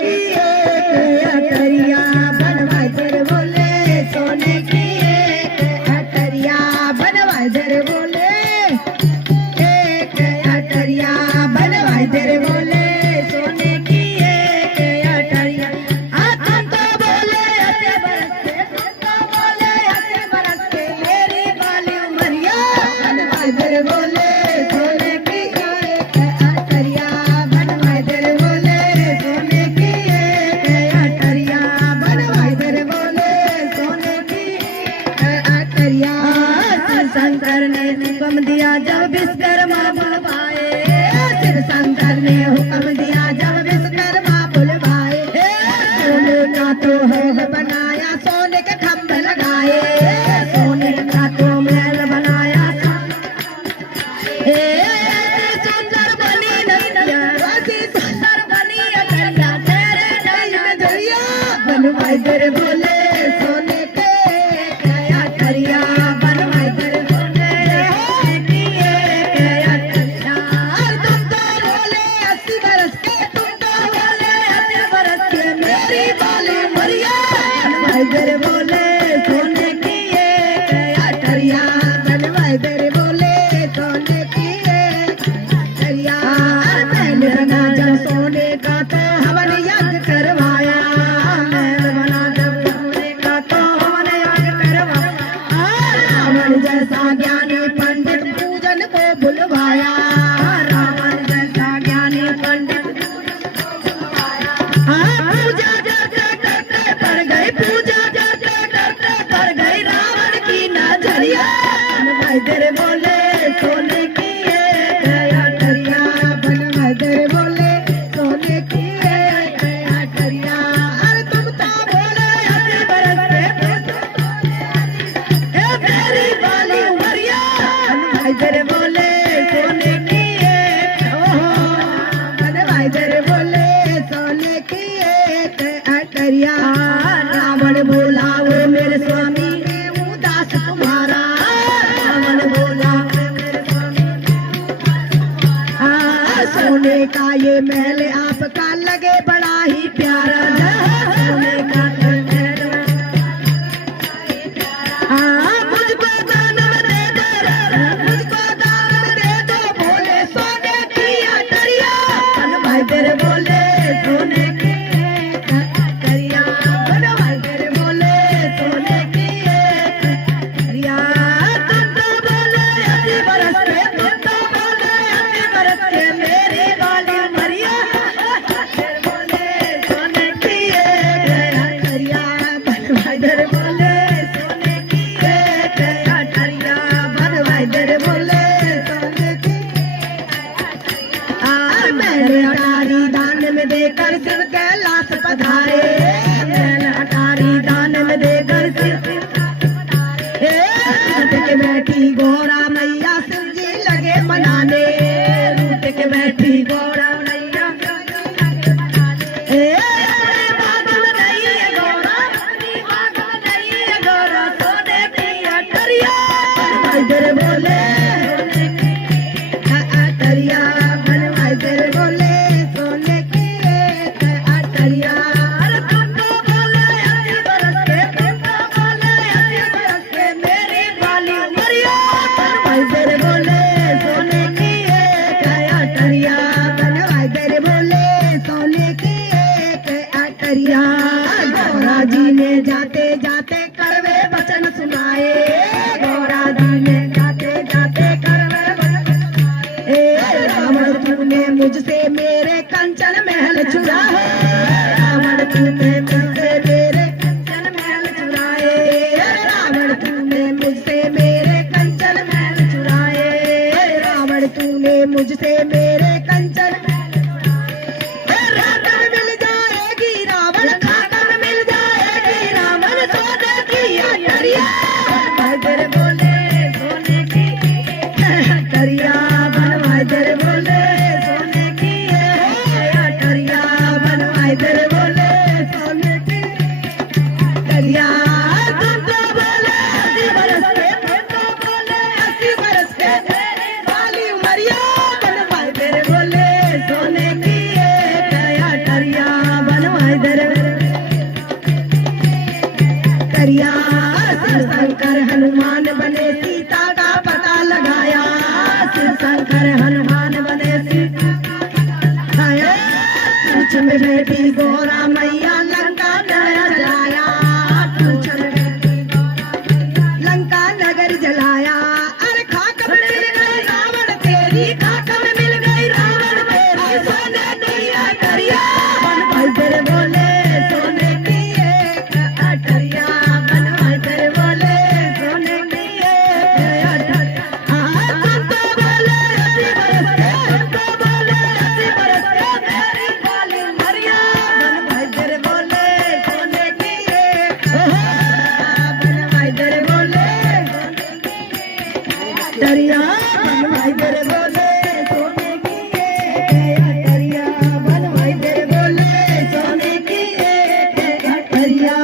की एक अटरिया बनवाए दर बोले सोने की एक अटरिया बनवाए दर बोले एक अटरिया बनवाए दर बोले सोने की एक अटरिया तुम तो बोले ऐसे बरस के तुम तो बोले ऐसे बरस के मेरी वाली उमरिया बनवाए दर बोले सोने की एक अटरिया बनवाए दर बोले सोने की एक अटरिया बनवाए दर बोले सोने की अटरिया शंकर ने हुक्म दिया जब विश्वकर्मा बुलवाए शिव शंकर ने हुक्म दिया जब विश्वकर्मा बुलवाए सोने का तो है बनाया सोने के खंभ लगाए सोने का तो महल बनाया सुंदर बनी नैया वैसी सुंदर बनी अटरिया तेरे नैन में दरिया बनवाए दर बोले सोने के अटरिया बनवाए दर बोले की एक अटरिया तुम तो बोले 80 बरस के तुम तो बोले 80 बरस के मेरी बाली मरिया बनवाए दर बोले सोने की एक अटरिया बनवाए दर बोले सोने की एक अटरिया मैंने बना जब सोने का तो हवन यज्ञ करवाया मैंने बना जब सोने का तो हवन यज्ञ करवाया रावण जैसा ज्ञानी पंडित पूजन को बुलवाया रावण जैसा ज्ञानी पंडित पूजा करते करते पर गई पूजा करते करते पर गई रावण की नजरिया बनवाए दर बोले सोने की एक अटरिया बनवाए दर बोले सोने की एक अटरिया अरे तुम तो बोले 80 बरस के मेरी बाली उमरिया बनवाए दर बोले सोने की एक बनवाए दर बोले सोने की एक अटरिया रावण बोला वो मेरे स्वामी उदास तुम्हारा रावण बोला मेरे स्वामी सोने का ये महल आपका लगे बड़ा ही प्यारा सोने का महल मुझको दान दे दो मुझको दान दे दो बोले सोने की अटरिया बनवाए दर बोले सोने की अटरिया बनवाए दर बोले सोने की अटरिया तुम तो बोले 80 बरस के तुम तो बोले 80 बरस के मेरी वाली मरिया बोले सोने की एक अटरिया बनवाए दर बोले सोने की एक अटरिया बनवाए दर बोले सोने की मैंने अटारी दान में देकर शिव कैलाश पधारे मैंने अटारी दान में देकर शिव रूठ के बैठी गौरा मैया शिव जी लगे मनाने रूठ के बैठी गौरा मैया अपने बाग में नहीं है गौरा अपनी बाग में नहीं है गौरा सोने की अटरिया बनवाए दर बोले सोने की अटरिया बनवाए दर बोले सोने की एक अटरिया अरे तुम तो बोले 80 बरस के तुम तो बोले 80 बरस के मेरी बाली उमरिया बनवाए दर बोले सोने की एक अटरिया बनवाए दर बोले सोने की एक अटरिया गौरा जी ने जाते जाते कड़वे वचन सुनाए गौरा जी ने जाते जाते कड़वे वचन सुनाए रावण तूने मुझसे मेरे कंचन महल चुराए रावण तूने मुझसे मेरे कंचन महल चुराए रावण तूने मुझसे मेरे कंचन महल चुराए रावण तूने मुझसे मेरे कंचन रावण मिल जाएगी रावण खाकर मिल जाएगी रावण सोने की अटरिया बनवाए दर बोले सोने की अटरिया बनवाए दर बोले सोने की अटरिया बनवाए दर बोले सोने की अटरिया तुम तो बोले 80 बरस के तुम तो बोले 80 बरस के मेरी वाली उमरिया बनवाए दर बोले सोने की एक अटरिया बन बनवाई दर तरिया। शिव शंकर हनुमान बने सीता का पता लगाया, शिव शंकर हनुमान बने सीता छाया। पूछ में बेटी गौरा मैया लंका नगर जलाया, पूछ में बेटी लंका नगर जलाया। अरे खाक में मिल गई रावण तेरी, खाक में मिल गई रावण तेरी, सोने दिया करिया बनवाई तेरे बोले सोने की एक अटरिया, बनवाई तेरे बोले सोने की एक अटरिया। तुम तो बोले 80 बरस के, तुम तो बोले 80 बरस के मेरी बाली मरिया, बनवाई तेरे बोले सोने की एक बनवाई तेरे बोले दरिया, बनवाई तेरे बोले सोने की एक दरिया, बनवाई तेरे बोले सोने की एक दरिया।